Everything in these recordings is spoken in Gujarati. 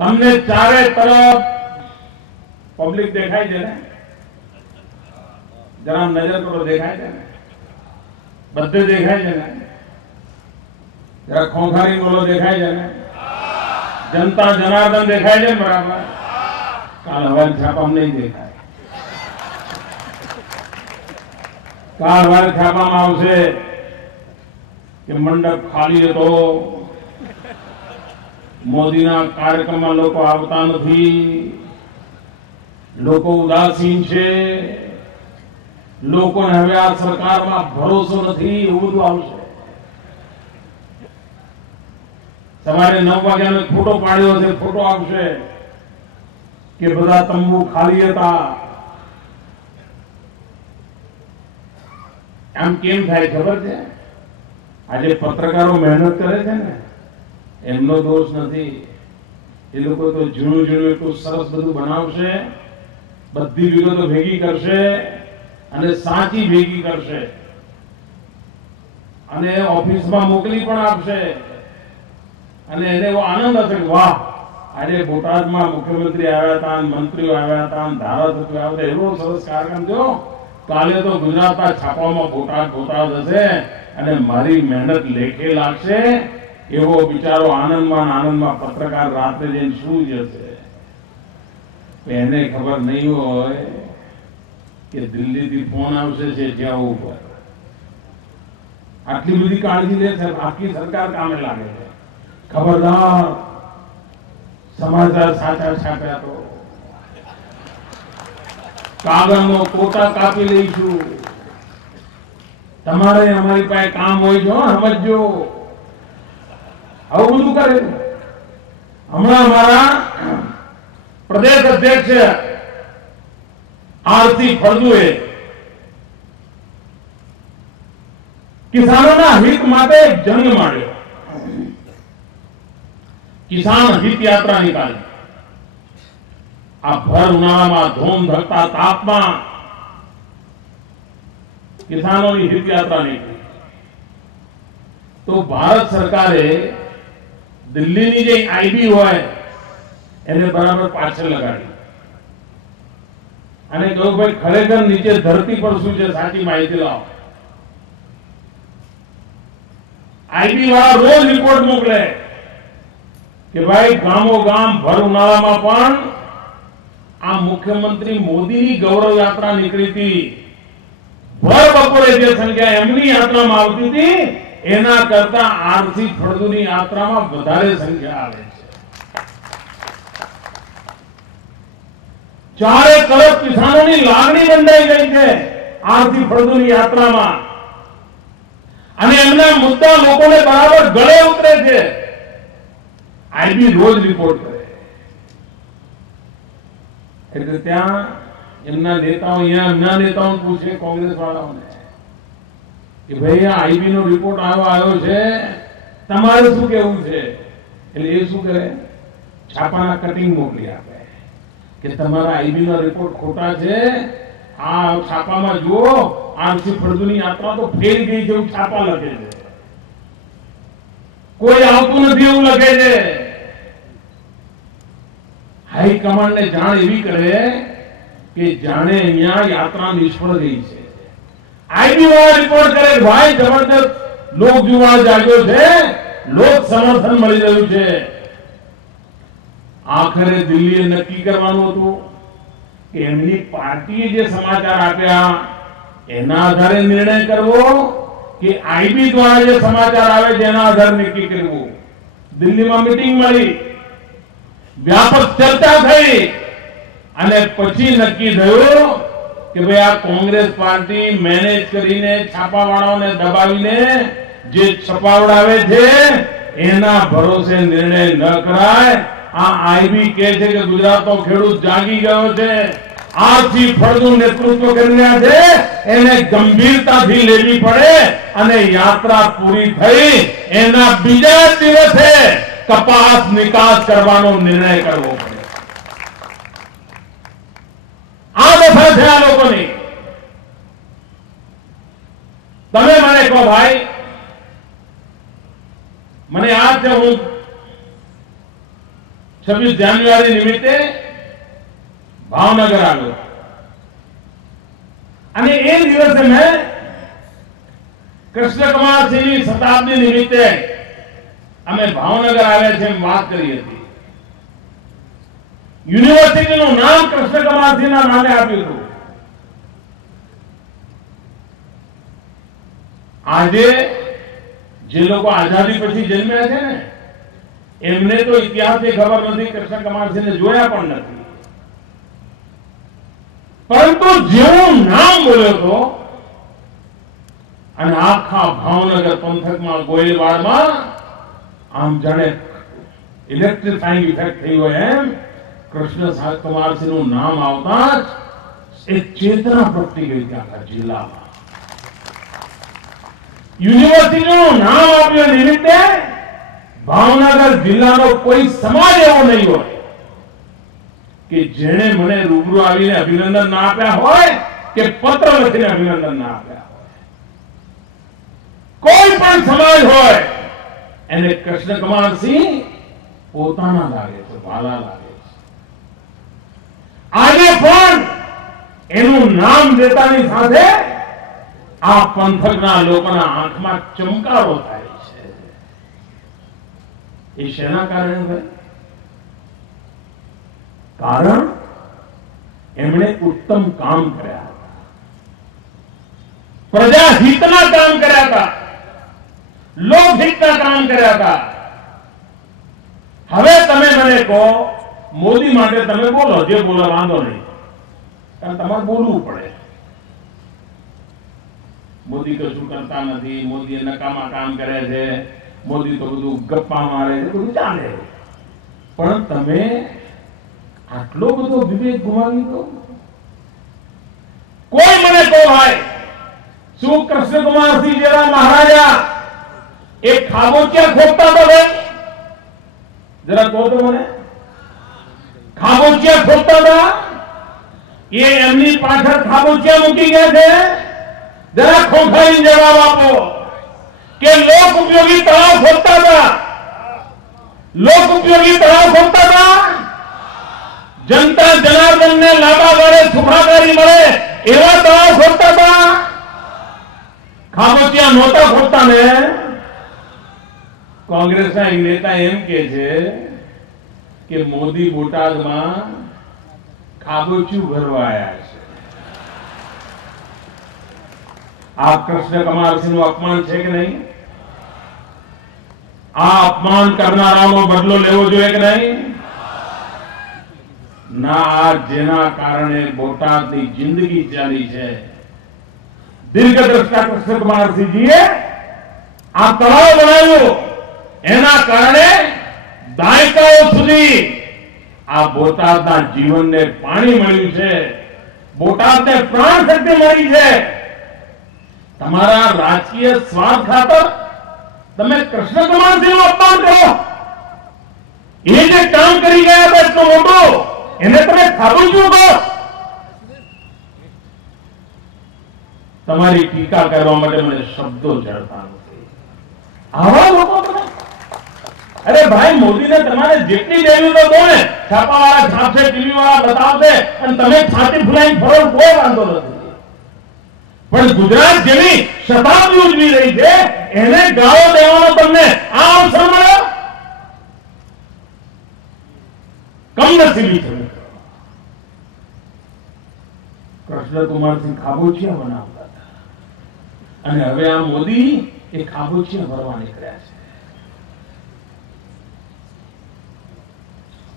તમને ચારે તરફ પબ્લિક દેખાય છે ને? જરા નજર કરો, દેખાય છે ને? બધે દેખાય છે ને? જરા ખોખારી બોલો, દેખાય છે ને? જનતા જનાર્દન દેખાય છે બરાબર? કાલ હવાલ છાપામાં નહીં દેખાય. કાલ હવાલ છાપામાં આવશે કે મંડપ ખાલી હતો, મોદીના કાર્યક્રમમાં લોકો આવતા નથી, લોકો ઉદાસીન છે, લોકોને હવે આ સરકારમાં ભરોસો નથી, એવું બધું આવશે. સવારે 9 વાગ્યાનો ફોટો પાડ્યો છે, ફોટો આવશે કે બધા તંબુ ખાલી હતા. આમ કેમ થાય ખબર છે? આજે પત્રકારો મહેનત કરે છે ને, એમનો દોષ નથી. એ લોકો તો ઝીણું ઝીણું એટલું સરસ બધું બનાવશે, બધી વિગતો ભેગી કરશે અને સાચી ભેગી કરશે અને ઓફિસમાં મોકલી પણ આપશે. અને એને એવો આનંદ હશે કે વાહ, આજે બોટાદમાં મુખ્યમંત્રી આવ્યા હતા, મંત્રીઓ આવ્યા હતા, ધારાસભ્યો આવ્યા હતા, એવો સરસ કાર્યક્રમ થયો. કાલે તો ગુજરાતના છાપામાં બોટાદ હશે અને મારી મહેનત લેખે લાગશે. એવો બિચારો આનંદમાં પત્રકાર રાત્રે જઈને શું જશે? એને ખબર નહીં હોય કે દિલ્હીથી ફોન આવશે છે જ્યાં ઉપર. આટલી બધી કાળજી લે છે, આખી સરકાર કામે લાગે છે. ખબરદાર, સમાચાર સાચા છાપ્યા તો કાગળનો કોટા કાપી લઈશું. તમારે અમારી પાસે કામ હોય છે, સમજો. આવું બધું કરે. હમણાં અમારા પ્રદેશ અધ્યક્ષ આરતી ફળદુએ કિસાનોના હિત માટે જંગ માંડ્યો, કિસાન હિત યાત્રા નીકાળી. આ ભર ઉનાળામાં ધોમ ધકતા તાપમાં કિસાનોની હિત યાત્રા નીકળી. તો ભારત સરકારે દિલ્હીની જે આઈબી હોય એને બરાબર પાછળ લગાડી અને કહ્યું ભાઈ ખરેખર નીચે ધરતી પર શું છે, સાચી માહિતી લાવો. આઈબી વાળા રોજ રિપોર્ટ મોકલે કે ભાઈ ગામો ગામ ભર ઉનાળામાં પણ આ મુખ્યમંત્રી મોદીની ગૌરવ યાત્રા નીકળી હતી. ભર બપોરે જે સંખ્યા એમની યાત્રામાં આવતી હતી એના કરતા આરતી ફળદુની યાત્રામાં વધારે સંખ્યા આવે છે. ચારે તરફ કિસાનોની લાગણી બંધાઈ ગઈ છે આરતી ફળદુની યાત્રામાં અને એમના મુદ્દા લોકોને બરાબર ગળે ઉતરે છે. આઈબી રોજ રિપોર્ટ કરે એટલે ત્યાં એમના નેતાઓ એમના નેતાઓને પૂછે, કોંગ્રેસ વાળાઓને કે ભાઈ આ આઈબી નો રિપોર્ટ આવ્યો છે, તમારે શું કેવું છે? એટલે એ શું કરે? છાપાના કટિંગ મોકલી આપે કે તમારા આઈબી નો રિપોર્ટ ખોટા છે, આ છાપામાં જુઓ, આરતી ફળદુની યાત્રા તો ફેલ ગઈ જેવું છાપા લખે છે, કોઈ આવતું નથી એવું લખે છે. હાઈકમાન્ડ ને જાણ એવી કરે કે જાણે અહીંયા યાત્રા નિષ્ફળ ગઈ છે. આઈબી વાળા રિપોર્ટ કરે ભાઈ જબરદસ્ત લોક જુવાળ જાગ્યો છે, લોક સમર્થન મળી રહ્યું છે. આખરે દિલ્હીએ નક્કી કરવાનું હતું કે એમની પાર્ટીએ જે સમાચાર આપ્યા એના આધારે નિર્ણય કરવો કે આઈબી દ્વારા જે સમાચાર આવે છે એના આધારે નક્કી કરવું. દિલ્હીમાં મીટિંગ મળી, વ્યાપક ચર્ચા થઈ અને પછી નક્કી થયું કે ભાઈ આ કોંગ્રેસ પાર્ટી મેનેજ કરીને છાપાવાળાઓને દબાવીને જે છપાવડાવે છે એના ભરોસે નિર્ણય ન કરાય. આ આઈબી કહે છે કે ગુજરાતનો ખેડૂત જાગી ગયો છે, આરતી ફળદુ નેતૃત્વ કરી રહ્યા છે, એને ગંભીરતાથી લેવી પડે અને યાત્રા પૂરી થઈ એના બીજા દિવસે કપાસ નિકાસ કરવાનો નિર્ણય કરવો પડે. આ દશા છે આ લોકોની. તમે મને કહો ભાઈ, મને યાદ છે હું 26 જાન્યુઆરી નિમિત્તે ભાવનગર આવ્યો અને એ દિવસે મેં કૃષ્ણકુમારસિંહની શતાબ્દી નિમિત્તે અમે ભાવનગર આવ્યા છે એમ વાત કરી હતી. યુનિવર્સિટીનું નામ કૃષ્ણકુમારસિંહના નામે આપ્યું હતું. આજે જે લોકો આઝાદી પછી જન્મ્યા છે ને એમને તો ઇતિહાસની ખબર નથી, કૃષ્ણકુમારસિંહને જોયા પણ નથી. પરંતુ જેવું નામ બોલ્યો હતો અને આખા ભાવનગર પંથકમાં ગોયલવાડમાં આમ જાણે ઇલેક્ટ્રિફાઈંગ ઇફેક્ટ થઈ હોય એમ કૃષ્ણકુમારસિંહનું નામ આવતા જ એક ચેતના પ્રગટી ગઈ હતી આખા જિલ્લામાં. યુનિવર્સિટીનું નામ આપ્યું નિમિત્તે ભાવનગર જિલ્લાનો કોઈ સમાજ એવો નહીં હોય કે જેણે મને રૂબરૂ આવીને અભિનંદન ના આપ્યા હોય કે પત્ર લખીને અભિનંદન ના આપ્યા હોય. કોઈ પણ સમાજ હોય એને કૃષ્ણકુમારસિંહ પોતાના લાગે છે, ભાલા લાગે છે. આજે પણ એનું નામ દેતાની સાથે આ પંથકના લોકોના આંખમાં ચમકારો થાય છે. એ શેના કારણે ભાઈ? કારણ એમણે ઉત્તમ કામ કર્યા હતા, પ્રજાહિતના કામ કર્યા હતા, લોકહિતના કામ કર્યા હતા. હવે તમે મને કહો, મોદી માટે તમે બોલો, જે બોલો વાંધો નહીં, કારણ તમારે બોલવું પડે. મોદી કશું કરતા નથી, મોદી નકામા કામ કરે છે, મોદી તો બધું ગપ્પા મારે છે, બધું ચાલે. પણ તમે આટલો બધો વિવેક ગુમાવી દો? કોઈ મને કહો ભાઈ, શું કૃષ્ણકુમારસિંહ જેવા મહારાજા એક ખાબોચિયા ખોદતા તો ભાઈ? જરા કહો તો મને. ખાબોચિયા ખોદતા હતા? એ એમની પાછળ ખાબોચિયા મૂકી ગયા છે? જરા ખોખાઈ જવાબ આપો કે લોક ઉપયોગી તળાવ ખોદતા હતા? લોક ઉપયોગી તળાવ ખોદતા હતા? જનતા જનાર્દનને લાંબા ગાળે સુખાકારી મળે એવા તળાવ ખોદતા હતા? ખાબોચિયા નહોતા ખોદતા ને? કોંગ્રેસના એક નેતા એમ કે છે કે મોદી બોટાદમાં ખાબોચિયું ભરવા આવ્યા છે. આ કૃષ્ણકુમારસિંહનું અપમાન છે કે નહીં? આ અપમાન કરનારાનો બદલો લેવો જોઈએ કે નહીં? ના, જેના કારણે બોટાદની જિંદગી ચાલી છે, દીર્ઘદ્રષ્ટા કૃષ્ણકુમારસિંહજીએ આ તળાવ બનાવ્યું, એના કારણે દાયકાઓ સુધી આ બોટાદના જીવનને પાણી મળ્યું છે, બોટાદને પ્રાણ શક્તિ મળી છે. તમારા રાજકીય સ્વાર્થ ખાતર તમે કૃષ્ણકુમારસિંહનું અપમાન કરો. એ જે કામ કરી ગયા હતા એટલું મોટું, એને તમે ખાબોચિયું કહો. તમારી ટીકા કરવા માટે મને શબ્દો જડતા નથી. આવા લોકો તમે, અરે ભાઈ, મોદીને તમારે જેટલી દેવી તો દો ને, છાપાવાળા છાપશે, ટીવી વાળા બતાવશે અને તમે છાતી ફૂલાઈ ફરો, કોઈ વાંધો નથી. પણ ગુજરાત જેવી શતાબ્દી ઉજવી રહી છે એને ગાળો દેવાનો તમને આ અવસર મળ્યો? કમનસીબી છે. કૃષ્ણકુમારસિંહ ખાબોચિયા બનાવતા હતા અને હવે આ મોદી એ ખાબોચિયા ભરવા નીકળ્યા છે.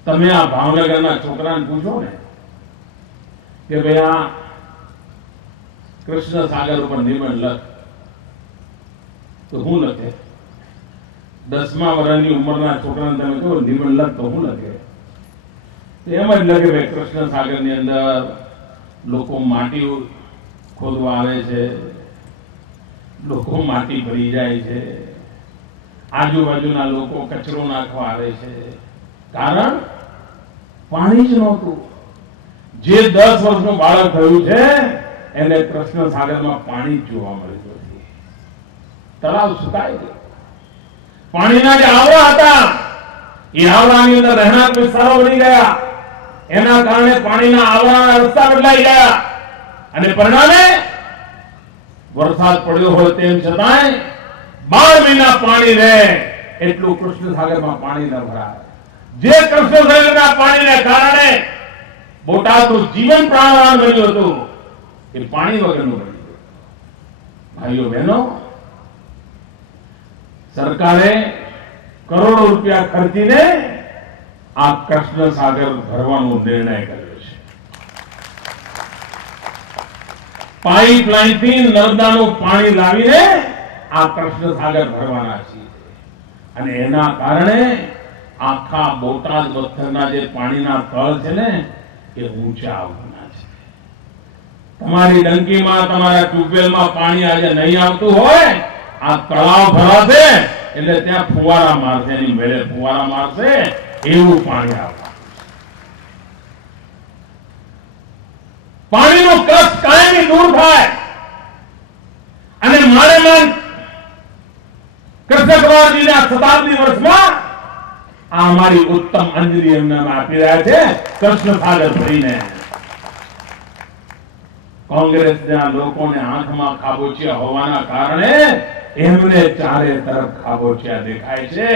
તમે આ ભાવનગરના છોકરાને પૂછો ને કે ભાઈ આ કૃષ્ણ સાગર ઉપર નિબંધ લખ, તો હું લખે? 10મા વર્ષની ઉંમરના છોકરાને તમે કહો નિબંધ લખ, તો હું લખે? એમ જ લખે ભાઈ કૃષ્ણ સાગરની અંદર લોકો માટી ખોદવા આવે છે, લોકો માટી ભરી જાય છે, આજુબાજુના લોકો કચરો નાખવા આવે છે. કારણ પાણી જ નહોતું. જે 10 વર્ષનું બાળક થયું છે એને કૃષ્ણ સાગરમાં પાણી જ જોવા મળ્યું નથી. તળાવ સુકાઈ ગયું. પાણીના જે આવવા હતા એ આવડાની અંદર રહેણાંક વિસ્તારો બની ગયા, એના કારણે પાણીના આવવાના રસ્તા બદલાઈ ગયા અને પરિણામે વરસાદ પડ્યો હોય તેમ છતાંય 12 મહિના પાણી રહે એટલું કૃષ્ણ સાગરમાં પાણી ન ભરાય. જે કૃષ્ણ સાગરના પાણીને કારણે બોટાદનું જીવન પ્રાણવાન બન્યું હતું એ પાણી વગરનું બન્યું. ભાઈઓ બહેનો, સરકારે કરોડો રૂપિયા ખર્ચીને આ કૃષ્ણ સાગર ભરવાનો નિર્ણય કર્યો છે. પાઇપલાઇન થી નર્મદાનું પાણી લાવીને આ કૃષ્ણ સાગર ભરવાના છીએ અને એના કારણે આખા બોટાદ પથ્થરના જે પાણીના તળ છે ને એ ઊંચા આવવાના છે. તમારી ડંકીમાં, તમારા ટ્યુબવેલમાં પાણી આજે નહીં આવતું હોય, આ તળાવ ભરાશે એટલે ત્યાં ફુવારા મારશે, એની મેળે ફુવારા મારશે એવું પાણી આવવાનું. પાણીનો કષ્ટ કાયમી દૂર થાય અને માળેમાન કૃષ્ણકુમારજીના શતાબ્દી વર્ષમાં આ અમારી ઉત્તમ અંજલિ એમને આપી રહ્યા છે કૃષ્ણ સાગર ભરીને. કોંગ્રેસના લોકોને આંખમાં ખાબોચિયા હોવાના કારણે એમને ચારે તરફ ખાબોચિયા દેખાય છે.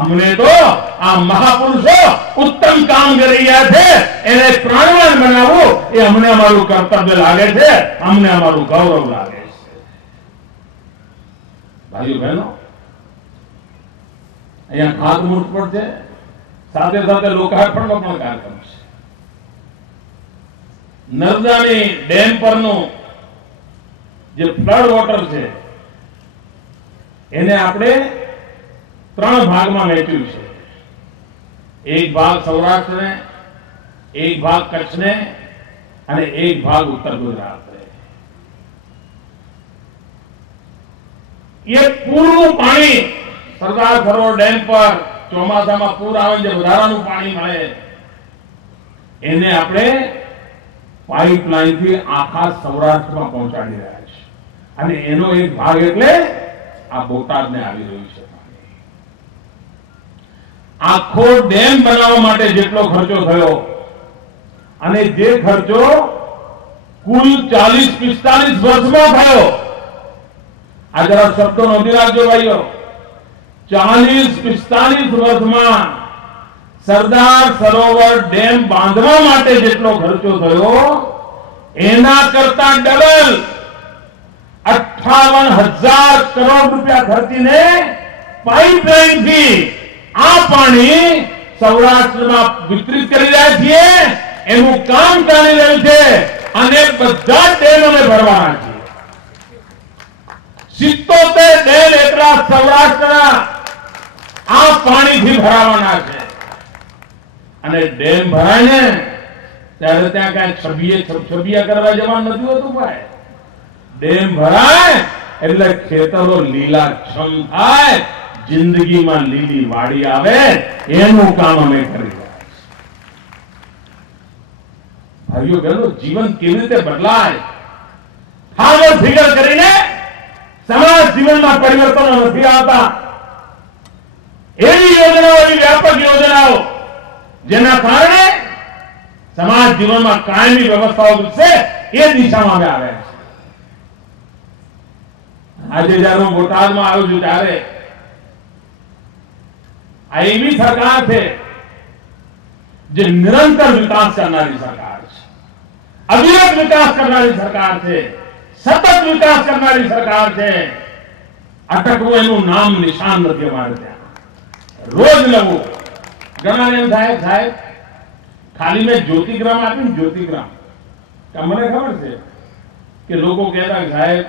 અમને તો આ મહાપુરુષો ઉત્તમ કામ કરી રહ્યા છે, એને પ્રાણવાન બનાવવું એ અમને અમારું કર્તવ્ય લાગે છે, અમને અમારું ગૌરવ લાગે છે. ભાઈઓ બહેનો, અહીંયા ખાતમુહૂર્ત પણ છે, સાથે સાથે લોકાર્પણનો પણ કાર્યક્રમ છે. નર્મદાની ડેમ પરનું જે ફ્લડ વોટર છે એને આપણે 3 ભાગમાં વહેંચ્યું છે. એક ભાગ સૌરાષ્ટ્રને, એક ભાગ કચ્છને અને એક ભાગ ઉત્તર ગુજરાતને. એ પૂરનું પાણી સરદાર સરોવર ડેમ પર ચોમાસામાં પૂર આવે જે વધારાનું પાણી મળે એને આપણે પાઇપલાઇન થી આખા સૌરાષ્ટ્રમાં પહોંચાડી રહ્યા છે અને એનો એક ભાગ એટલે આ બોટાદને આવી રહ્યું છે. આખો ડેમ બનાવવા માટે જેટલો ખર્ચો થયો અને જે ખર્ચો કુલ 40-45 વર્ષમાં થયો, આ જરા શબ્દો નોંધી રાખજો ભાઈઓ, 40-45 વર્ષમાં સરદાર સરોવર ડેમ બાંધવા માટે જેટલો ખર્ચો થયો એના કરતા ડબલ 58,000 કરોડ રૂપિયા ખર્ચીને પાઇપલાઇન થી આ પાણી સૌરાષ્ટ્રમાં વિતરિત કરી રહ્યા છીએ. એનું કામ ચાલી રહ્યું છે અને બધા ડેમોને ભરવાના છે. 77 ડેમ એટલા સૌરાષ્ટ્રના આ પાણીથી ભરાવાના છે અને ડેમ ભરાય ને ત્યારે ત્યાં કઈ છબિયા કરવા જવાનું નથી હોતું ભાઈ. ડેમ ભરાય એટલે ખેતરો લીલાછમ થાય, જિંદગીમાં લીલી વાડી આવે, એનું કામ અમે કરી રહ્યા છીએ. ભાઈઓ બહેનો, જીવન કેવી રીતે બદલાય ફાર્મર ફિગર કરીને સમાજ જીવનમાં પરિવર્તનો નથી આવતા. એવી યોજનાઓ, એવી વ્યાપક યોજનાઓ જેના કારણે સમાજ જીવનમાં કાયમી વ્યવસ્થાઓ વિકસે એ દિશામાં અમે આવ્યા છીએ. આજે જયારે હું બોટાદમાં આવ્યો છું ત્યારે આ એવી સરકાર છે જે નિરંતર વિકાસ કરનારી સરકાર છે, અવિરત વિકાસ કરનારી સરકાર છે, સતત વિકાસ કરનારી સરકાર છે. અટકવું એનું નામ નિશાન નથી અમારે ત્યાં. રોજ નવું. ઘણા એમ સાહેબ ખાલી મેં જ્યોતિગ્રામ આપ્યું, જ્યોતિગ્રામ મને ખબર છે કે લોકો કહેતા સાહેબ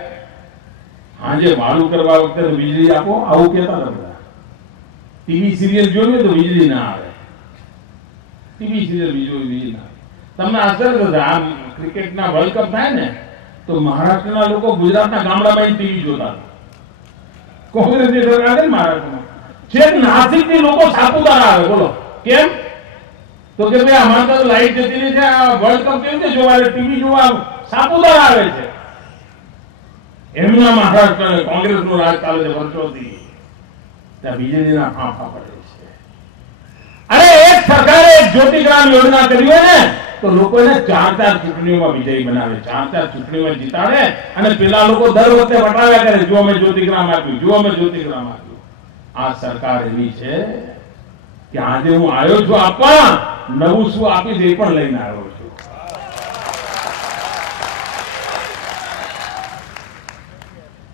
હાજે વાળું કરવા વખતે વીજળી આપો, આવું કહેતા હતા બધા. ટીવી સિરિયલ જોઈએ તો વીજળી ના આવે, ટીવી સિરિયલ વીજળી ના આવે. તમને આશ્ચર્ય થશે, આ ક્રિકેટના વર્લ્ડ કપ થાય ને તો મહારાષ્ટ્રના લોકો ગુજરાતના ગામડામાં ટીવી જોતા હતા. કોંગ્રેસની સરકાર છે મહારાષ્ટ્રમાં, છેક નાસિકથી લોકો સાપુતારા આવે. બોલો કેમ? તો કે ભાઈ અમારે તો લાઈટ જતી રહી છે, આ વર્લ્ડ કપ કેવી રીતે જોવા, ટીવી જોવા સાપુતારા આવે છે. એમના મહારાષ્ટ્ર કોંગ્રેસનું રાજ ચાલે છે વર્ષોથી, ત્યાં વીજળીના ફાંફા પડે છે. સરકારે જ્યોતિગ્રામ યોજના કરી હોય ને તો લોકોને 4-4 ચૂંટણીઓમાં વિજયી બનાવે, 4-4 ચૂંટણીઓમાં જીતાડે અને પેલા લોકો દર વખતે વટાવ્યા કરે, જો અમે જ્યોતિગ્રામ આપ્યું, જો અમે જ્યોતિગ્રામ આપ્યું. આ સરકાર એવી છે કે આજે હું આવ્યો છું આપવા, નવું શું આપીશ એ પણ લઈને આવ્યો છું.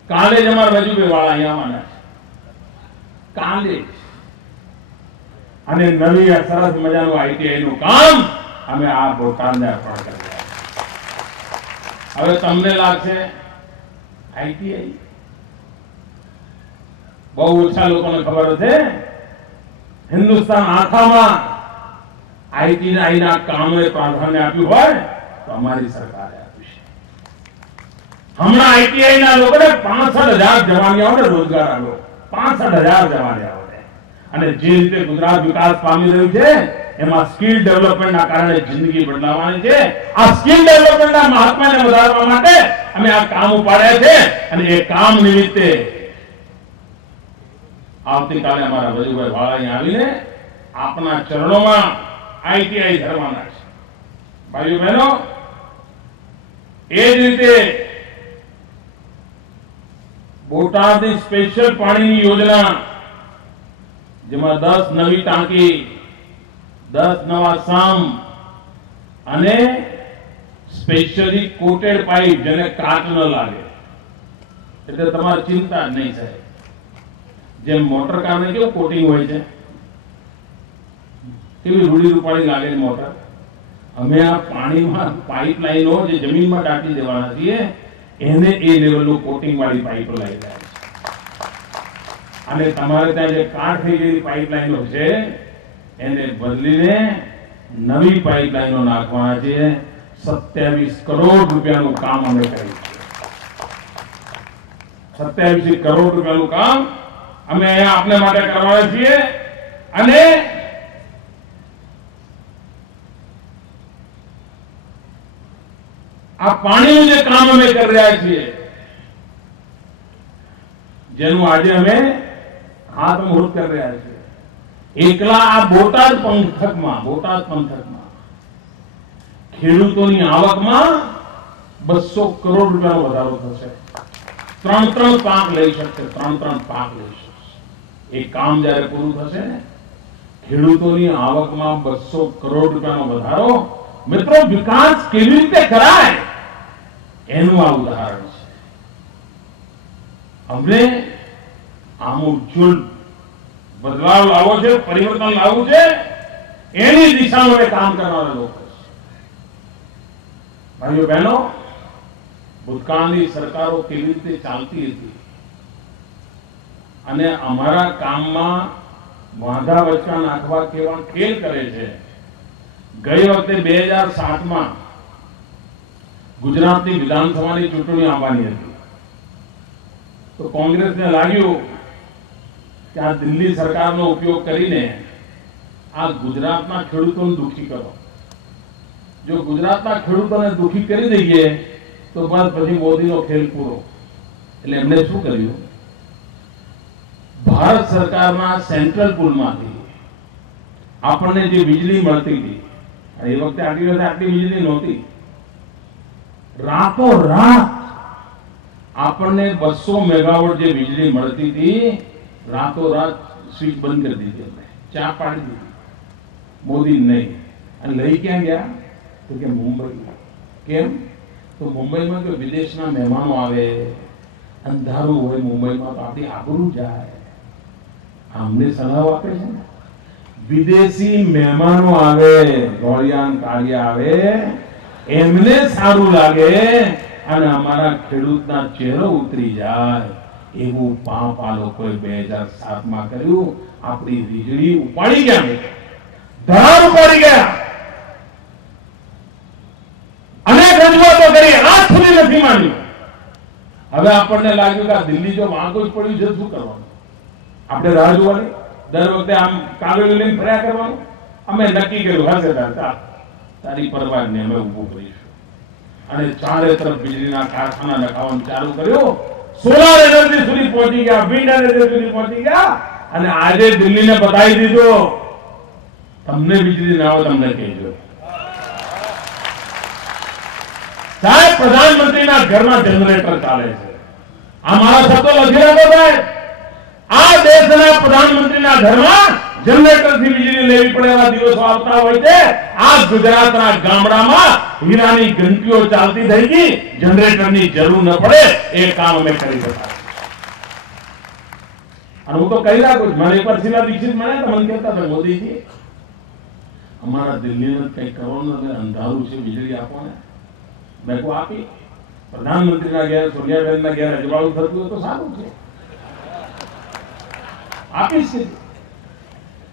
કાલે જ અમારા રજુભાઈ વાળા અહીંયા આવવાના છે, કાલે જ. અને નવી સરસ મજાનું આઈટીઆઈ નું કામ અમે આ બોટાદને અર્પણ કરી રહ્યા. હવે તમને લાગશે આઈટીઆઈ બહુ ઓછા લોકોને ખબર હશે. હિન્દુસ્તાન આખામાં આઈટીઆઈ ના કામને પ્રાધાન્ય આપ્યું હોય તો અમારી સરકારે આપ્યું છે. હમણાં આઈટીઆઈ ના લોકોને 65,000 જવાનિયાઓને રોજગાર આવ્યો, 65,000 જવાનિયાઓને. અને જે રીતે ગુજરાત વિકાસ પામી રહ્યું છે એમાં સ્કિલ ડેવલપમેન્ટના કારણે જિંદગી બદલાવાની છે. આ સ્કિલ ડેવલપમેન્ટના મહાત્માને વધારવા માટે અમે આ કામ ઉપાડ્યા છે અને એ કામ નિમિત્તે આવતીકાલે અમારા વજુભાઈ વાળા અહીં આવીને આપના ચરણોમાં આઈટીઆઈ ધરવાના છે. ભાઈઓ બહેનો, એ જ રીતે બોટાદની સ્પેશિયલ પાણીની યોજના, જેમાં 10 નવી ટાંકી, 10 નવા સામ અને સ્પેશિયલી કોટેડ પાઇપ જેને કાચ ન લાગે, એટલે તમારે ચિંતા જ નહીં થાય. જેમ મોટર કારને કેવું કોટિંગ હોય છે, કેવી રૂડી રૂપાળી લાગે મોટર, અમે આ પાણીમાં પાઇપલાઈનો જે જમીનમાં દાટી દેવાના છીએ એને એ લેવલનું કોટિંગ વાળી પાઇપ લઈ જાય છે. અને તમારે ત્યાં જે કાટ થઈ ગયેલી પાઇપલાઈનો છે એને બદલીને નવી પાઇપલાઈનો નાખવાના છે. 27 કરોડ રૂપિયાનું કામ અમે કર્યું છે. 27 કરોડ રૂપિયાનું કામ અમે અહીંયા આપને માટે કરવાના છીએ. અને આ પાણીનું જે કામ અમે કરી રહ્યા છીએ, જેનું આજે અમે હાથ મુહૂર્ત કરી રહ્યા છીએ, એકલા આ બોટાદ પંથકમાં ખેડૂતોની આવકમાં 200 કરોડ રૂપિયાનો વધારો થશે. 3 પાક લઈ શકશે, 3 પાક લઈ શકશે. એ કામ જયારે પૂરું થશે ને, ખેડૂતોની આવકમાં 200 કરોડ રૂપિયાનો વધારો. મિત્રો, વિકાસ કેવી રીતે કરાય એનું આ ઉદાહરણ છે. અમને આમૂલ બદલાવ લાવવો છે, પરિવર્તન લાવવું છે, એની દિશામાં કામ કરવાના લોકો છે. ભાઈઓ બહેનો, ભૂતકાળની સરકારો કેવી રીતે ચાલતી હતી અને અમારા કામમાં વાંધા વચકા નાખવા કેવા ખેલ કરે છે. ગઈ વખતે 2007માં ગુજરાતની વિધાનસભાની ચૂંટણી આવવાની હતી, તો કોંગ્રેસને લાગ્યું કે આ દિલ્હી સરકારનો ઉપયોગ કરીને આ ગુજરાતના ખેડૂતોને દુઃખી કરો. જો ગુજરાતના ખેડૂતોને દુઃખી કરી દઈએ તો બસ પછી મોદીનો ખેલ પૂરો. એટલે એમણે શું કર્યું, ભારત સરકારના સેન્ટ્રલ પૂલમાંથી આપણને જે વીજળી મળતી હતી, એ વખતે આટલી વીજળી નહોતી, રાતોરાત આપણને 200 મેગાવોટ જે વીજળી મળતી હતી, રાતોરાત સ્વિચ બંધ કરી દીધી, અમે ચા પાડી દીધી. મોદી નહીં. અને લઈ ક્યાં ગયા તો કે મુંબઈ. કેમ? તો મુંબઈમાં જો વિદેશના મહેમાનો આવે, અંધારું હોય મુંબઈમાં, તો આપણી આબરૂ જાય. અમને સલાહ આપે છે ને, વિદેશી મહેમાનો આવે, ગોળિયાન કાળિયા આવે, એમને સારું લાગે અને અમારા ખેડૂતના ચહેરો ઉતરી જાય, એવું પાપ આ લોકોએ 2007માં કર્યું. આપણી વીજળી ઉપાડી ગયા, ધરાર ઉપાડી ગયા. અનેક રજૂઆતો કરી, આજ સુધી નથી માન્યું. હવે આપણને લાગ્યું કે આ દિલ્હી જો વાંકો જ પડ્યું છે, શું કરવાનું? આપણે રાહ જોવાની, દર વખતે આમ કાગળ લઈને ફર્યા કરવાનું. અમે નક્કી કર્યું, હશે તારી પરવા ને અમે ઉભું કરીશું. અને ચારે તરફ વીજળીના કારખાના નખાવાનું ચાલુ કર્યું. સોલાર એનર્જી સુધી પહોંચી ગયા, વિન્ડ એનર્જી સુધી પહોંચી ગયા. અને આજે દિલ્હીને બતાવી દીધું તમને વીજળી ના આવે તમને કહેજો. સાહેબ, પ્રધાનમંત્રીના ઘરમાં જનરેટર ચાલે છે. આ મારા શબ્દો લખી રાખો સાહેબ. આ દેશના પ્રધાનમંત્રીના ઘરમાં જનરેટરથી વીજળી લેવી પડે એવા દિવસો આવતા હોય છે. આ ગુજરાતના ગામડામાં હીરાની ઘંટીઓ ચાલતી થઈ ગઈ, જનરેટરની જરૂર ન પડે એ કામ અમે કરી શકાય. અને હું તો કહી રાખું છું, મને એકવાર શીલા દીક્ષિત મળ્યા તો મને કહેતા હતા, મોદીજી અમારા દિલ્હીને કઈ કરવાનું એટલે અંધારું છે, વીજળી આપો ને. મેં કહું આપી. પ્રધાનમંત્રીના ઘેર, સોનિયાબેનના ઘેર અજવાળું થતું હોય તો સારું છે, આપીશ.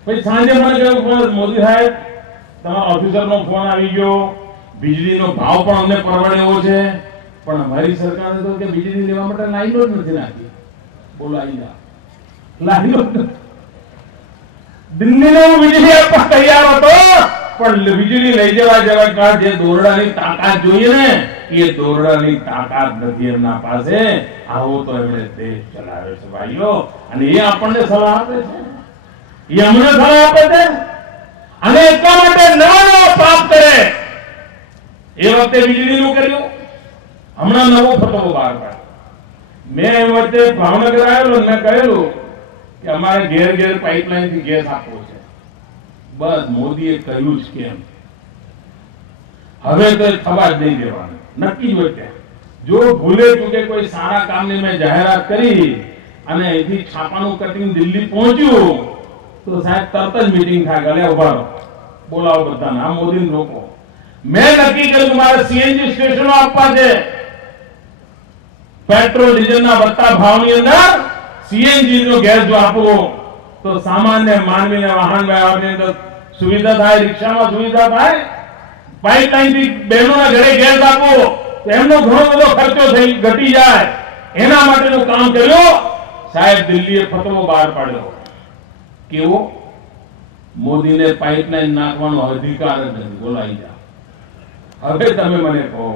પછી સાંજે મને કહ્યું, મોદી સાહેબ તમારા ઓફિસરનો ફોન આવી ગયો, વીજળીનો ભાવ પણ અમને પરવડે એવો છે, પણ અમારી સરકારે તો કે વીજળી લેવા માટે લાઈનો જ નથી નાખી. બોલો, આવી જા લાઈનો. દિલ્હીને હું વીજળી આપવા તૈયાર હતો, પણ વીજળી લઈ જવા જેવા જે દોરડાની તાકાત જોઈએ ને એ દોરડાની તાકાત નથી એમના પાસે. આવો તો એમણે દેશ ચલાવ્યો છે ભાઈઓ, અને એ આપણને સલાહ આપે છે, એ અમને સલાહ આપે છે. અને એટલા માટે નવો પ્રાપ્ત કરે. એ વખતે વીજળીનું કર્યું, હમણાં નવો ફતવો બહાર પાડ્યો. મેં એ વખતે ભાવનગર આવેલો, મેં કહેલું કે અમારે ઘેર ઘેર પાઇપલાઇન થી ગેસ આપવો છે. બસ મોદીએ કહ્યું જ કેમ, હવે તો થવા જ નહીં દેવાનું, નક્કી જ હોય કે જો ભૂલે ચૂકે કોઈ સારા કામની મેં જાહેરાત કરી અને અહીંથી છાપાનું કટિંગ દિલ્હી પહોંચ્યું તો સાહેબ તરત જ મીટિંગ થાય, ગલે ઉભા રહો, બોલાવો બધાને, આ મોદીને રોકો. મેં નક્કી કર્યું મારે સીએનજી સ્ટેશનો આપવા છે. પેટ્રોલ ડીઝલના વધતા ભાવની અંદર સીએનજી નો ગેસ જો આપવો તો સામાન્ય માનવીને વાહન વ્યવહારની અંદર સુવિધા થાય, રિક્ષામાં સુવિધા થાય. પાઇપલાઇન થી બહેનોના ઘરે ગેસ આપવો તો એમનો ઘણો બધો ખર્ચો થઈ ઘટી જાય. એના માટેનું કામ કર્યું. સાહેબ, દિલ્હીએ ફતવો બહાર પાડ્યો. કેવો? મોદીને પાઇપલાઇન નાખવાનો અધિકાર જ નથી. બોલાઈ જા. હવે તમે મને કહો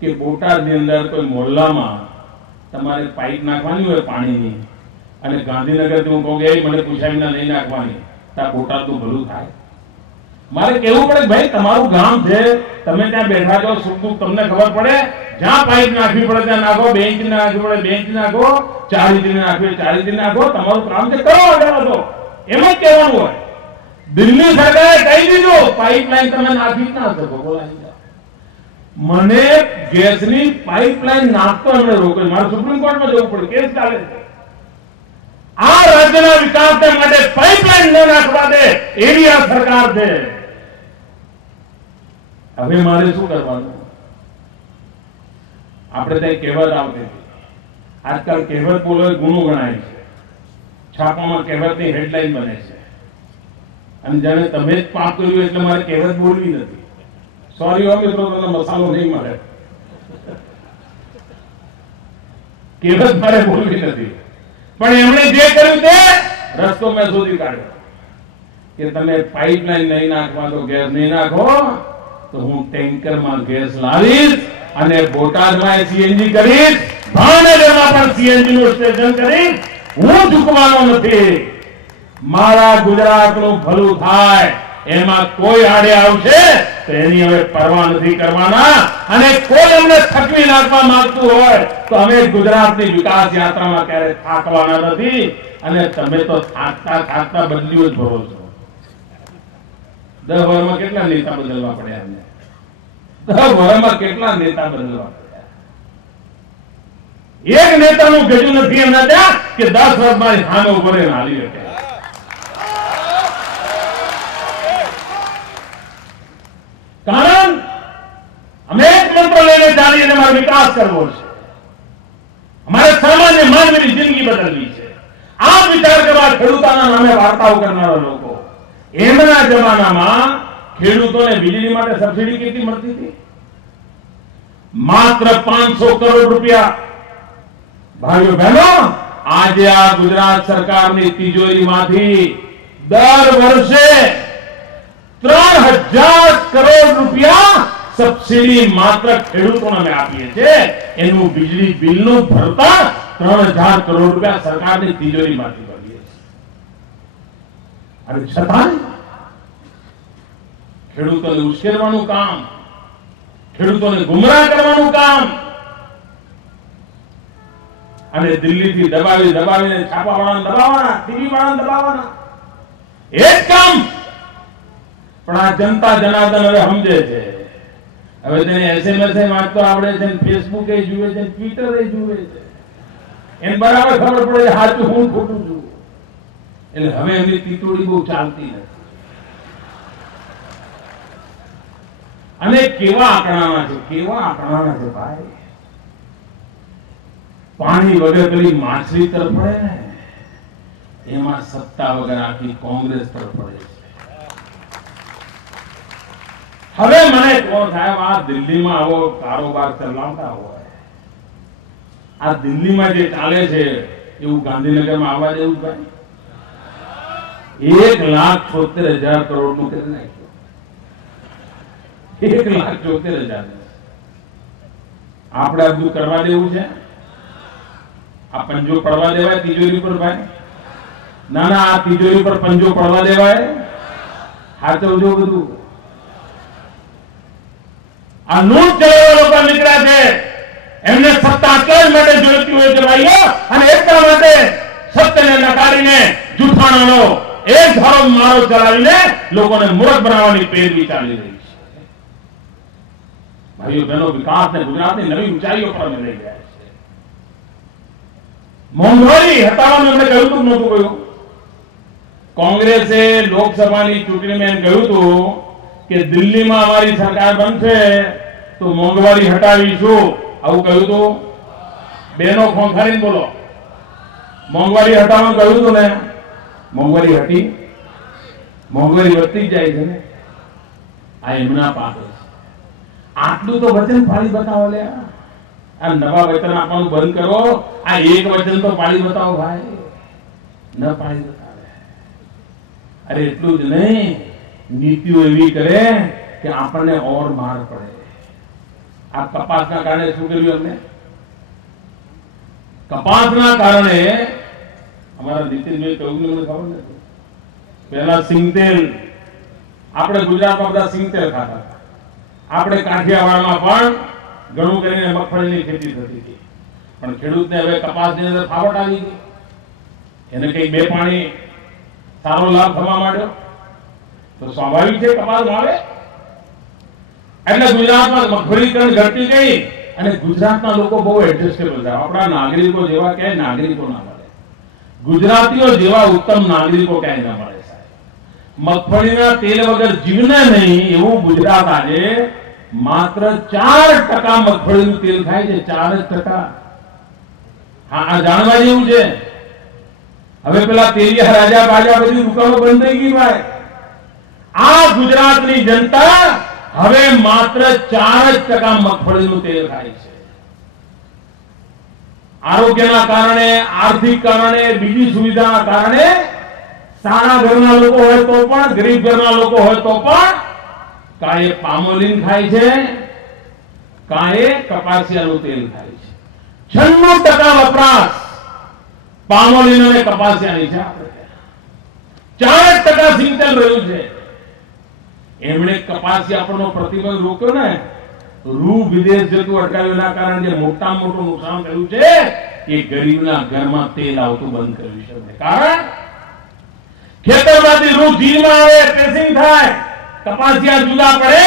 કે બોટાદની અંદર કોઈ મોહલ્લામાં તમારે પાઇપ નાખવાની હોય પાણીની, અને ગાંધીનગરથી હું કહું કે મને પૂછાવીને નહીં નાખવાની, ત્યાં બોટાદનું ભલું થાય? મારે કેવું પડે ભાઈ તમારું ગામ છે, તમે ત્યાં બેઠા છો, સુખ દુઃખ તમને ખબર પડે, જ્યાં પાઇપ નાખવી પડે ત્યાં નાખો, બેંચ નાખવી પડે બેંચ નાખો, ચારીથી નાખવી ચારીથી નાખો, તમારું કામ છે કરો. આગળ તો એમ જ કહેવાનું હોય. દિલ્હી સરકારે કહી દીધું પાઇપલાઇન તમે નાખી જ ના શકો. બોલાવી મને ગેસની પાઇપલાઇન નાખતો એમણે રોક્યો. મારે સુપ્રીમ કોર્ટમાં જવું પડે, કેસ ચાલે છે. આ રાજ્યના વિકાસ માટે પાઇપલાઇન ન નાખવા દે એવી આ સરકાર છે. હવે મારે શું કરવાનું? આપણે ત્યાં કહેવત આવતી હતી, આજકાલ કહેવત બોલો ગુનો ગણાય છે. છાપામાં કહેવતની હેડલાઇન બને છે, અને જાણે તમે જ પાપ કર્યું એટલે મારે કહેવત બોલવી નથી. સોરી હો મિત્રો, તમને મસાલો નહીં મળે. કહેવત મારે બોલવી નથી, પણ એમણે જે કર્યું તે રસ્તો મેં શોધી કાઢ્યો કે તમે પાઇપલાઇન નહીં નાખવા તો ગેસ નહીં નાખો તો હું ટેન્કરમાં ગેસ લાવીશ અને બોટાદમાં સીએનજી કરીશ, ભાવનગરમાં પણ સીએનજી નું સ્ટેશન કરીશ. હું ઝૂકવાનો નથી. મારા ગુજરાતનું ભલું થાય એમાં કોઈ આડે આવશે તો એની હવે પરવા નથી કરવાના. અને કોઈ અમને થકવી નાખવા માંગતું હોય તો અમે ગુજરાતની વિકાસ યાત્રામાં ક્યારે થાકવાના નથી. અને તમે તો થાકતા થાકતા બદલીઓ જ ભરો છો. 10 વર્ષમાં કેટલા નેતા બદલવા પડ્યા અમને? 10 વર્ષમાં કેટલા નેતા બદલવા પડ્યા? એક નેતાનું ગજુ નથી એમના ત્યાં કે 10 વર્ષ મારી સામે ઉભો રહીને હાલી શકે. કારણ અમે એક મંત્ર લઈને ચાલીએ અને અમારો વિકાસ કરવો છે. અમારે સામાન્ય માનવીની જિંદગી બદલવી છે. આ વિચાર કરવા ખેડૂતોના નામે વાર્તાઓ કરનારા લોકો, એમના જમાનામાં ખેડૂતોને વીજળી માટે સબસિડી કેટલી મળતી હતી? માત્ર 500 કરોડ રૂપિયા. ભાઈઓ બહેનો, આજે આ ગુજરાત સરકારની તિજોરીમાંથી દર વર્ષે 3000 કરોડ રૂપિયા સબસિડી માત્ર ખેડૂતોને અમે આપીએ છીએ. એનું વીજળી બિલનું ભરતા 3000 કરોડ રૂપિયા સરકારની તિજોરીમાંથી ભરીએ છીએ. અને છતાં ખેડૂતોને ઉશ્કેરવાનું કામ, ખેડૂતોને ગુમરાહ કરવાનું કામ, અને દિલ્હીથી દબાવીને છાપાવાળાને દબાવવાના, ટીવી વાળાને દબાવવાના, એ જ કામ. પણ આ જનતા જનાર્દન હવે સમજે છે. હવે તેને SMS વાંચતો આવડે છે, ફેસબુક એ જુએ છે, ટ્વિટર એ જુએ છે, એને બરાબર ખબર પડે છે સાચું હું ખોટું છું. એટલે હવે એમની તીતોડી બહુ ચાલતી નથી. અને કેવા આંકડાના છે ભાઈ. પાણી વગર પેલી માછલી તરફડે ને, એમાં સત્તા વગર આખી કોંગ્રેસ તરફડે છે. હવે મને કહો સાહેબ, આ દિલ્હીમાં આવો કારોબાર ચલાવતા હોય, આ દિલ્હીમાં જે ચાલે છે એવું ગાંધીનગરમાં આવવા જેવું ભાઈ? 1,76,000 કરોડ નું કરી નાખ્યું. 1,74,000. આપણે આ બધું કરવા દેવું છે? આ પંજો પડવા દેવાય તિજોરી પર ભાઈ? ના, આ તિજોરી પર પંજો પડવા દેવાય? સાચવજો બધું. આ નોટ ચલાવવા લોકો નીકળ્યા છે, એમને સત્તા એટલા માટે જોઈતી હોય છે ભાઈઓ, અને એટલા માટે સત્યને નકારીને જૂઠાણાનો એક ધારો મારો ચલાવીને લોકોને મૂર્ખ બનાવવાની પેરવી ચાલી રહી છે. ભાઈઓ બહેનો, વિકાસને ગુજરાતની નવી ઊંચાઈઓ પર લઈ જાય છે. મોંઘવારી હટાવવાનું એમણે કહ્યું હતું, નહોતું કહ્યું? કોંગ્રેસે લોકસભાની ચૂંટણીમાં એમ કહ્યું હતું કે દિલ્હીમાં અમારી સરકાર બનશે તો મોંઘવારી હટાવીશું. આવું કહ્યું હતું? બેનો ખોંખારીને બોલો. મોંઘવારી હટાવવાનું કહ્યું હતું ને? મોંઘવારી હટી? મોંઘવારી વધતી જ જાય છે ને. આ એમના પાકે છે. આટલું તો વચન પાળી બતાવો લે. આ નવા વચન આપવાનું બંધ કરો. આ એક વચન તો પાળી બતાવો ભાઈ. ન પાળી બતાવે. અરે એટલું જ નહીં, નીતિઓ એવી કરે કે આપણને ઓર માર પડે. આ કપાસના કારણે શું કર્યું અમને? કપાસના કારણે અમારા નીતિનભાઈ કહ્યું મને ખબર નથી. પહેલા સિંગતેલ, આપણે ગુજરાતમાં બધા સિંગતેલ ખાતા હતા. આપણે કાઠિયાવાડમાં પણ ઘણું કરીને મગફળીની ખેતી થતી હતી. પણ ખેડૂતને હવે કપાસની અંદર ફાવટ આવી ગઈ. એને કઈ બે પાણી સારો લાભ થવા માંડ્યો તો સ્વાભાવિક છે કપાસ આવે. એટલે ગુજરાતમાં મગફળીકરણ ઘટતી ગઈ અને ગુજરાતના લોકો બહુ એડજસ્ટેબલ છે. આપણા નાગરિકો જેવા ક્યાંય નાગરિકો ના મળે, ગુજરાતીઓ જેવા ઉત્તમ નાગરિકો ક્યાંય ના મળે સાહેબ. મગફળીના તેલ વગર જીવને નહીં એવું ગુજરાત આજે માત્ર 4% મગફળીનું તેલ ખાય છે. 4%. હા, આ જાણવા જેવું છે. હવે પેલા તેલિયા રાજા બાજા બધી દુકાનો બંધ થઈ ગઈ ભાઈ. આ ગુજરાતની જનતા હવે માત્ર 4% મગફળીનું તેલ ખાય છે. આરોગ્યના કારણે, આર્થિક કારણે, બીજી સુવિધાના કારણે સારા ઘરના લોકો હોય તો પણ, ગરીબ ઘરના લોકો હોય તો પણ કાંઈ પામોલીન ખાય છે, કાંઈ કપાસિયાનું તેલ ખાય છે. 96% વપરાશ પામોલીન અને કપાસિયાની છે. આપણે 4% સિંગતેલ રહ્યું છે. એમણે કપાસિયા પરનો પ્રતિબંધ રોક્યો ને, રૂ વિદેશ જતું અટકાવ્યું. એના કારણે જે મોટામાં મોટું નુકસાન થયું છે એ ગરીબના ઘરમાં તેલ આવતું બંધ કર્યું છે. કારણ ખેતરમાંથી રૂ જીલમાં આવે, પ્રેસિંગ થાય, કપાસિયા જુદા પડે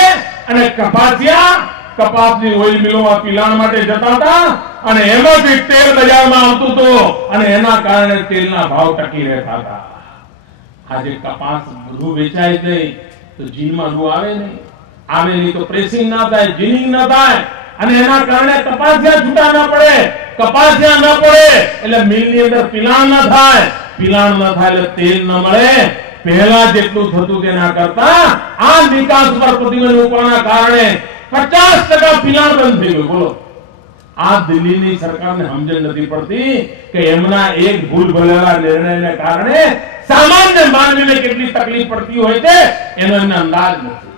અને કપાસિયા કપાસની ઓઇલ મિલોમાં પિલાણ માટે જતા હતા અને એમાંથી તેલ બજારમાં આવતું હતું અને એના કારણે તેલના ભાવ ટકી રહેતા હતા. આજે કપાસ રૂ વેચાય નહીં તો જીનમાં રૂ આવે નહીં, આવે નહીં તો પ્રેસિંગ ના થાય, જીનિંગ ના થાય અને એના કારણે કપાસિયા છૂટા ના પડે. કપાસિયા ના પડે એટલે મિલની અંદર પિલાણ ના થાય, પિલાણ ના થાય એટલે તેલ ન મળે. પહેલા જેટલું થતું તેના કરતા આ નિકાસ પર પ્રતિબંધ મૂકવાના કારણે 50% પિલાણ બંધ થઈ ગયું. બોલો, આ દિલ્હીની સરકારને સમજણ નથી પડતી કે એમના એક ભૂલ ભરેલા નિર્ણયને કારણે સામાન્ય માનવીને કેટલી તકલીફ પડતી હોય છે એનો એમને અંદાજ નથી.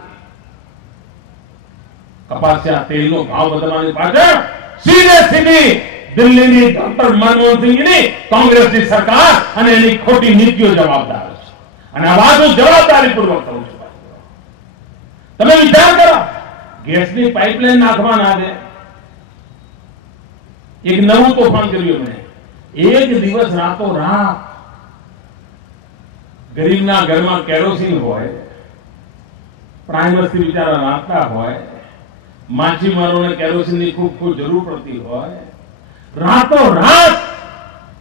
કપાસિયા તેલનો ભાવ વધવાની પાછળ સીધી દિલ્હીની ડોક્ટર મનમોહન સિંહની કોંગ્રેસની સરકાર અને એની ખોટી નીતિઓ જવાબદાર છે. અને આ વાત હું જવાબદારીપૂર્વક કહું છું. તમે વિચાર કરો, ગેસની પાઇપલાઇન નાખવા ના દે. એક નવું તોફાન કર્યું એમણે. એક દિવસ રાતો રાત ગરીબના ઘરમાં કેરોસીન હોય, પ્રાઇમરથી બિચારા રાંધતા હોય, માછીમારોને કેરોસીનની ખૂબ જરૂર પડતી હોય, રાતો રાત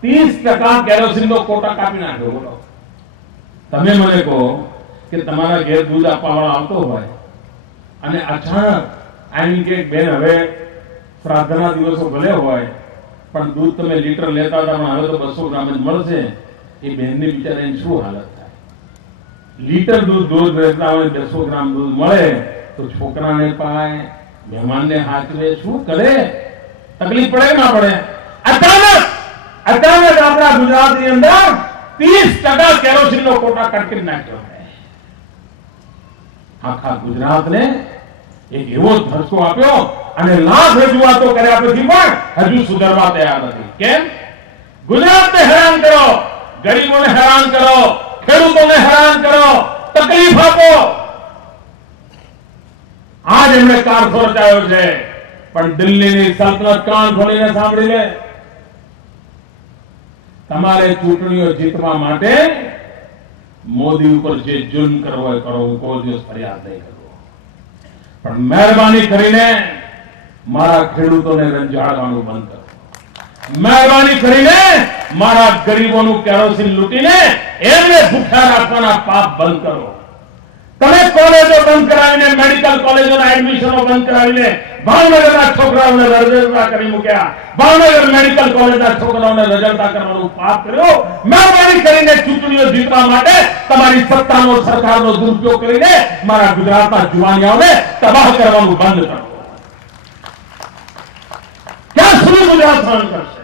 30% કેરોસીનનો કોટા કાપી નાખ્યો. બોલો, તમે મને કહો કે તમારા ઘેર દૂધ આપવા વાળો આવતો હોય અને અચાનક આની કે બેન હવે શ્રાદ્ધના દિવસો ભલે હોય પણ દૂધ તમે લીટર લેતા હતા પણ હવે તો 200 ગ્રામ જ મળશે, એ બેનની બિચારાની શું હાલત થાય? લીટર દૂધ લેતા હોય, 200 ગ્રામ દૂધ મળે તો છોકરાને પાય, મહેમાનને હાચવે, શું કરે? તકલીફ પડે કે ના પડે? અચાનક આપણા ગુજરાતની અંદર 30% કેરોસીનનો કોટા કાઢી નાખ્યો. આખા ગુજરાતને એક એવો ધરસો આપ્યો અને લાખ રજૂઆતો કર્યા પછી પણ હજુ સુધરવા તૈયાર નથી. કેમ? ગુજરાતને હેરાન કરો, ગરીબોને હેરાન કરો, ખેડૂતોને હેરાન કરો, તકલીફ આપો. આજ એમણે કારસો રચાયો છે. પણ દિલ્હીની સલ્તનત કાન ખોલીને સાંભળી લે, તમારે ચૂંટણીઓ જીતવા માટે મોદી ઉપર જે જુલ્મ કરવો એ કરો, હું કોઈ દિવસ ફરિયાદ નહીં કરું. પણ મહેરબાની કરીને મારા ખેડૂતોને રંજાડવાનું બંધ કરો. મહેરબાની કરીને મારા ગરીબોનું કેરોસીન લૂંટીને એમને ભૂખ્યા રાખવાના પાપ બંધ કરો. તમે કોલેજો બંધ કરાવીને, મેડિકલ કોલેજોના એડમિશનો બંધ કરાવીને ભાવનગરના છોકરાઓને રજળતા કરી મૂક્યા. ભાવનગર મેડિકલ કોલેજના છોકરાઓને રજળતા કરવાનું પાપ કર્યો. મહેરબાની કરીને ચૂંટણીઓ જીતવા માટે તમારી સત્તાનો, સરકારનો દુરુપયોગ કરીને મારા ગુજરાતના જુવાનિયાઓને તબાહ કરવાનું બંધ કરો. ક્યાં સુધી ગુજરાત સહન કરશે?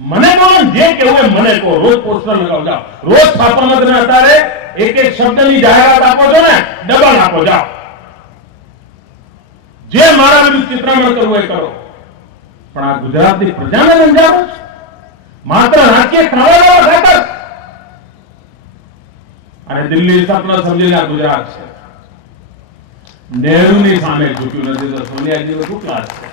મને કહો, જે કહેવું મને કહો. રોજ પોસ્ટર લગાવ જાઓ, રોજ છાપામાં તમે અત્યારે એક શબ્દની જાહેરાત આપો છો ને, ડબલ આપો જાઓ. જે મારા વિરુદ્ધ ચિત્રામણ કરવું એ કરો, પણ આ ગુજરાતની પ્રજાને સમજાવો છો માત્ર રાજકીય ખાવા ખાતર. અને દિલ્હી સપના સમજીને આ ગુજરાત છે. નહેરુની સામે ઝૂક્યું નથી તો સોનિયાજીનો શું ક્લાસ છે?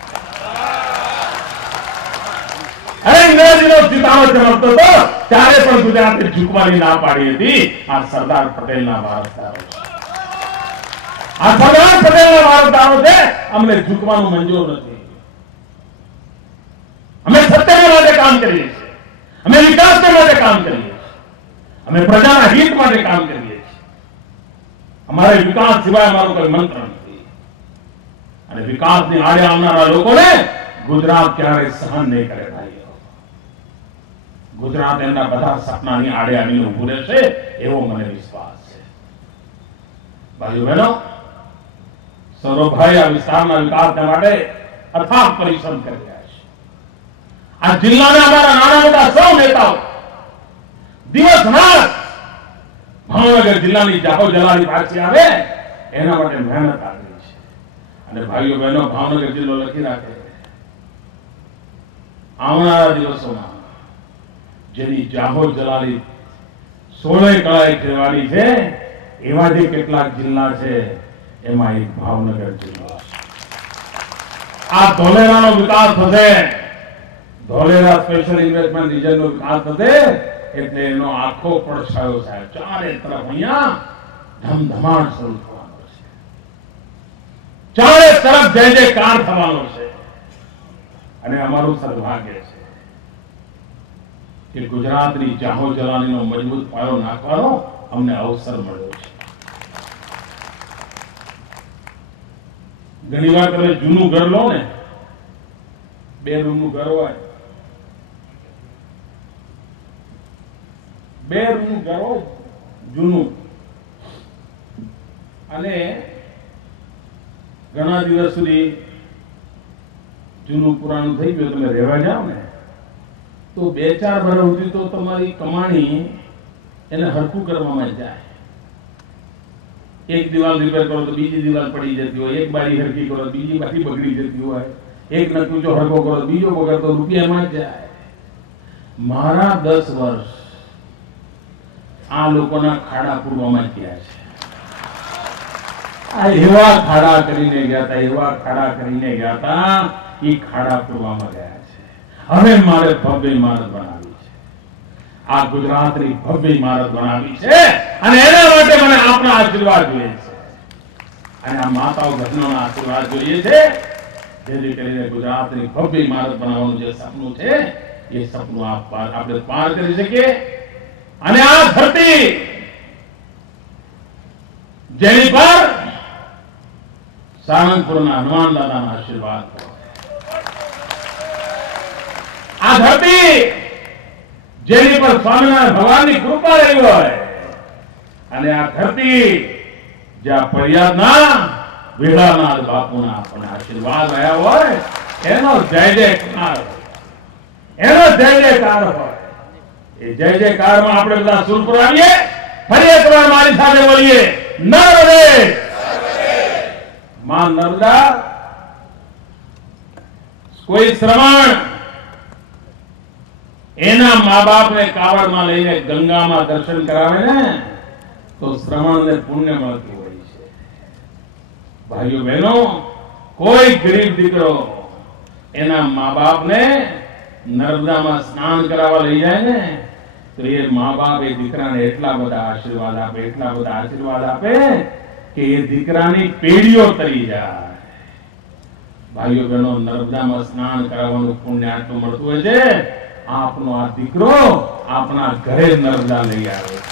અરે અંગ્રેજીનો સિતારો ચમકતો હતો ત્યારે પણ ગુજરાતે ઝૂકવાની ના પાડી હતી. આ સરદાર પટેલના વારસદારો છે. આ સરદાર પટેલના વારસદારો છે. અમને ઝૂકવાનું મંજૂર નથી. અમે સત્યના માટે કામ કરીએ છીએ, અમે વિકાસના માટે કામ કરીએ છીએ, અમે પ્રજાના હિત માટે કામ કરીએ છીએ. અમારે વિકાસ સિવાય અમારો કોઈ મંત્ર નથી. અને વિકાસની આડે આવનારા લોકોને ગુજરાત ક્યારેય સહન નહીં કરે. ભાઈઓ, ગુજરાત એમના બધા સપનાની આડે આવીને ઉભું રહેશે એવો મને વિશ્વાસ છે. ભાઈઓ બહેનો, સૌરભભાઈ આ વિસ્તારના વિકાસના માટે અથાગ પરિશ્રમ કરી રહ્યા છે. આ જિલ્લાના અમારા નાના મોટા સૌ નેતાઓ દિવસ રાત ભાવનગર જિલ્લાની જાહો જલાલી પાછી આવે એના માટે મહેનત આપી છે. અને ભાઈઓ બહેનો, ભાવનગર જિલ્લો લખી રાખે, આવનારા દિવસોમાં જેની જાહો જલાલી 16 કળાએ ખેડવાની છે એવા જે કેટલાક જિલ્લા છે એમાં એક ભાવનગર જિલ્લો. આ ધોલેરાનો વિકાસ થશે, ધોલેરા સ્પેશિયલ ઇન્વેસ્ટમેન્ટ રિજનનો વિકાસ થશે એટલે એનો આખો પડછાયો સાહેબ ચારે તરફ અહીંયા ધમધમાટ શરૂ થવાનો છે. ચારે તરફ જય જયકાર થવાનો છે. અને અમારું સદભાગ્ય છે કે ગુજરાતની જાહો જલાલીનો મજબૂત પાયો નાખવાનો અમને અવસર મળ્યો છે. ઘણી વાર તમે જૂનું ઘર લો ને, 2 રૂમનું ઘર હોય, 2 રૂમનું ઘર હોય જૂનું, અને ઘણા દિવસ સુધી જૂનું પુરાણું થઈ ગયું, તમે રહેવા જાઓ ને તો 2-4 વર્ષ સુધી તો તમારી કમાણી એને હરખું કરવામાં જાય. એક દિવાલ રિપેર કરો તો બીજી દિવાલ પડી જતી હોય, એક બારી હરખી કરો તો બીજી બારી બગડી જતી હોય, એક નકુચો હરખો કરો તો બીજો બગડતો રૂપિયામાં જ જાય. મારા 10 વર્ષ આ લોકોના ખાડા પૂરવામાં જ ગયા છે. આ એવા ખાડા કરીને ગયા હતા, એવા ખાડા કરીને ગયા હતા, એ ખાડા પૂરવામાં ગયા છે. હવે મારે ભવ્ય ઇમારત બનાવી છે, આ ગુજરાતની ભવ્ય ઇમારત બનાવી છે, અને એના માટે મને આપણા આશીર્વાદ જોઈએ છે, અને આ માતાઓ બહેનોના આશીર્વાદ જોઈએ છે, જેથી કરીને ગુજરાતની ભવ્ય ઇમારત બનાવવાનું જે સપનું છે એ સપનું આપણે પાર કરી શકીએ. અને આ ધરતી જેની પર સારંગપુરના હનુમાન દાદાના આશીર્વાદ હોય, આ ધરતી જેની પર સ્વામિનારાયણ ભગવાનની કૃપા રહી હોય, અને આ ધરતી જ્યાં ફરિયાદના વેળાનાથ બાપુના આપણને આશીર્વાદ રહ્યા હોય, એનો જય જયકાર હોય, એનો જય જયકાર હોય. એ જય જયકારમાં આપણે બધા સુર પુરાવીએ. ફરી એકવાર મારી સાથે બોલીએ, નર્મદે માં નર્મદા. કોઈ શ્રવણ એના મા બાપને કાવડમાં લઈને ગંગામાં દર્શન કરાવે ને તો શ્રવણને પુણ્ય મળતું હોય છે. ભાઈઓ બહેનો, કોઈ ગરીબ દીકરો એના મા બાપને નર્મદામાં સ્નાન કરાવવા લઈ જાય ને તો એ મા બાપ એ દીકરાને એટલા બધા આશીર્વાદ આપે, એટલા બધા આશીર્વાદ આપે કે એ દીકરાની પેઢીઓ તરી જાય. ભાઈઓ બહેનો, નર્મદામાં સ્નાન કરાવવાનું પુણ્ય આટલું મળતું હોય છે. આપનો આ દીકરો આપણા ઘરે નર્મદા લઈ આવ્યો છે,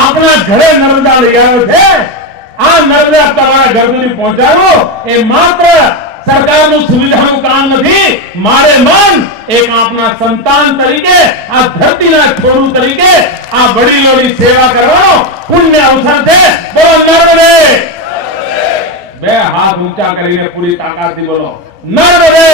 આપણા ઘરે નર્મદા લઈ આવ્યો છે. આ નર્મદા તમારા ઘર સુધી પહોંચાડો એ માત્ર સરકારનું સુવિધાનું કામ નથી. મારે મન એક આપના સંતાન તરીકે, આ ધરતીના છોડુ તરીકે આ વડીલોની સેવા કરવાનો પુણ્ય અવસર છે. બોલો નર્મદે. બે હાથ ઊંચા કરીને પૂરી તાકાતથી બોલો, નર્મદે.